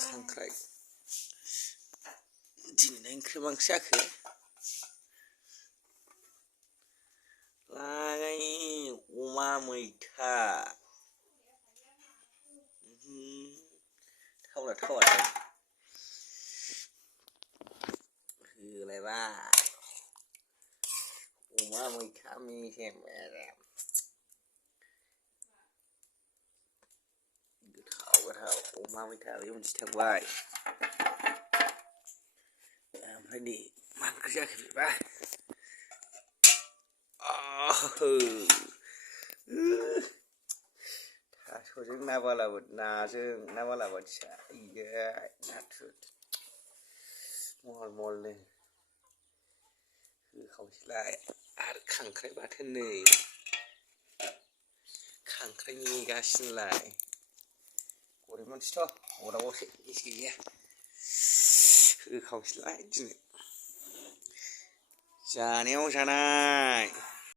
खांख्राइ दिनैना ओंख्रि मा ओंख्रि जाखो लागाय अमा मैथा थावना थावाथाय होलायबाय अमा मैथा मेजेम गोथाव अमा मैथा बे मोनसे थांबाय ओमफ्राय नै मा ओंख्रि जाखो बेबा थास'जों नाजों नाबाला बोथिया नाथुर मल मलनो होखावसैलाय आरो खांख्राइ बाथोन नै खांख्राइ नेगासिनोलाय गरिब मानसिथ' अराबावसो गेस गैया होखावसैलाय दिनै जानायाव जानाय